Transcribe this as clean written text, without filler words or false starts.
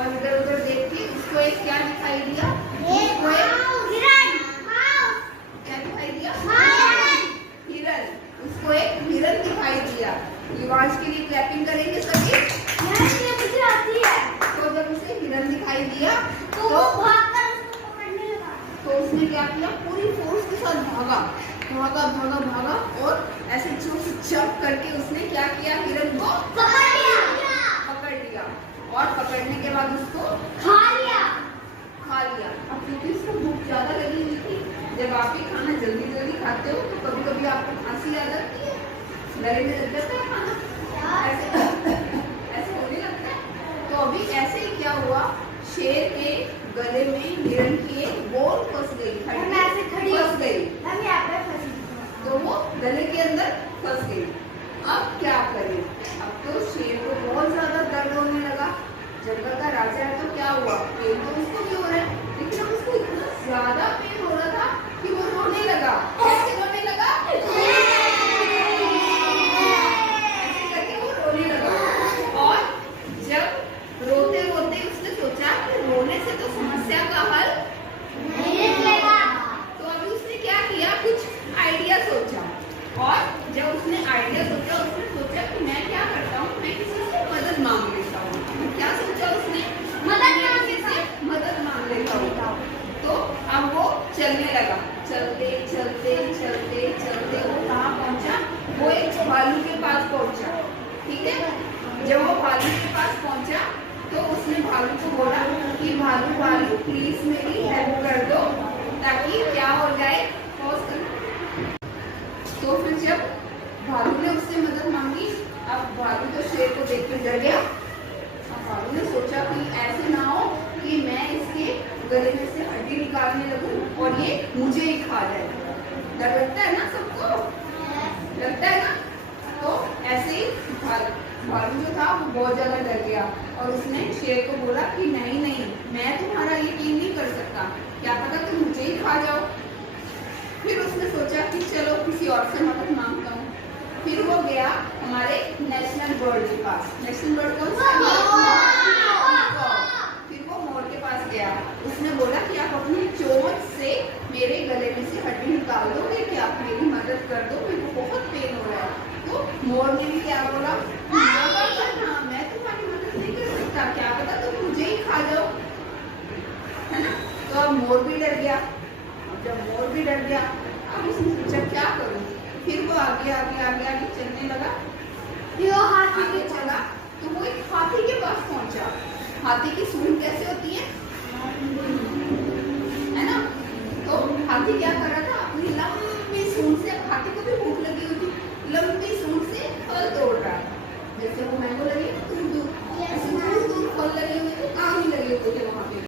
और इधर उधर देख के उसको एक क्या दिखाई दिया, हिरन। उसको एक हिरन दिखाई दिया। युवांश के लिए क्लैपिंग करेंगे सभी। मुझे आती है। तो जब उसे हिरन दिखाई दिया तो वो भागकर उसको पकड़ने लगा। तो उसने क्या किया, पूरी फोर्स के साथ भागा भागा भागा भागा और ऐसे जोर से जंप करके उसने क्या किया, हिरन को पकड़ लिया। और पकड़ने के बाद उसको खा लिया। अब क्योंकि उसको भूख ज्यादा लगी हुई थी, जब आप भी खाना जल्दी जल्दी खाते हो तो कभी कभी आपको खांसी आ जाती है, गले में लग जाता है खाना, ऐसे होने लगता है। तो अभी ऐसे ही क्या हुआ, शेर के गले में हिरन की एक बोन फंस गई, फंस गई। तो वो गले के अंदर फंस गई। अब क्या करें, अब तो शेर को बहुत ज्यादा दर्द होने लगा। जंगल का राजा है तो क्या हुआ, पेन तो उसको भी हो रहा है, लेकिन अब उसको इतना ज्यादा पेन हो रहा था कि वो रोने लगा। कैसे रोने लगा, ऐसे करके वो रोने लगा। और जब रोते रोते उसने सोचा कि रोने से तो समस्या का हल नहीं निकलेगा, तो अभी उसने क्या किया, कुछ आइडिया सोचा। और जब उसने आइडिया सोचा, उसने सोचा कि मैं क्या करता हूँ, मैं किसी से मदद मांग लेता हूँ। क्या सोचा उसने, मदद मांग लेता हूँ। तो अब वो चलने लगा, चलते चलते चलते चलते वो कहाँ पहुँचा, वो एक भालू के पास पहुँचा। ठीक है, जब वो भालू के पास पहुँचा तो उसने भालू को बोला कि भालू प्लीज मेरी हेल्प कर दो, ताकि क्या हो जाए, तो फिर जब भालू ने उससे मदद मांगी, अब भालू तो शेर को देख कर डर गया। अब भालू ने सोचा कि ऐसे ना हो कि मैं इसके गले में से हड्डी निकालने लगूं और ये मुझे ही खा जाए। डर लगता है ना सबको, लगता है ना। तो ऐसे ही भालू जो था वो बहुत ज्यादा डर गया और उसने शेर को बोला कि नहीं नहीं, मैं तुम्हारा यकीन नहीं कर सकता, क्या पता तुम मुझे ही खा जाओ। फिर उसने सोचा कि चलो किसी और से मदद मांगता हूँ। फिर वो गया हमारे नेशनल बर्ड के पास। नेशनल बर्ड कौन सा है, फिर वो मोर के पास गया। उसने बोला कि आप अपनी चोंच से मेरे गले में से हड्डी निकाल दोगे क्या, मेरी मदद कर दो, मेरे को बहुत पेन हो रहा है। तो मोर ने भी क्या बोला, हाँ मैं तुम्हारी मदद नहीं कर सकता, क्या पता तुम मुझे ही खा जाओ, है ना। तो अब मोर भी डर गया। जब मोर भी डर गया, अब उसने सोचा क्या करूं, फिर वो आगे आगे आगे आगे चलने लगा। आगे चला तो वो एक हाथी के पास पहुंचा। हाथी की सूंड कैसे होती है ना। तो हाथी क्या कर रहा था, अपनी लंबी सूंड से, हाथी को भी भूख लगी हुई थी, लंबी सूंड से फल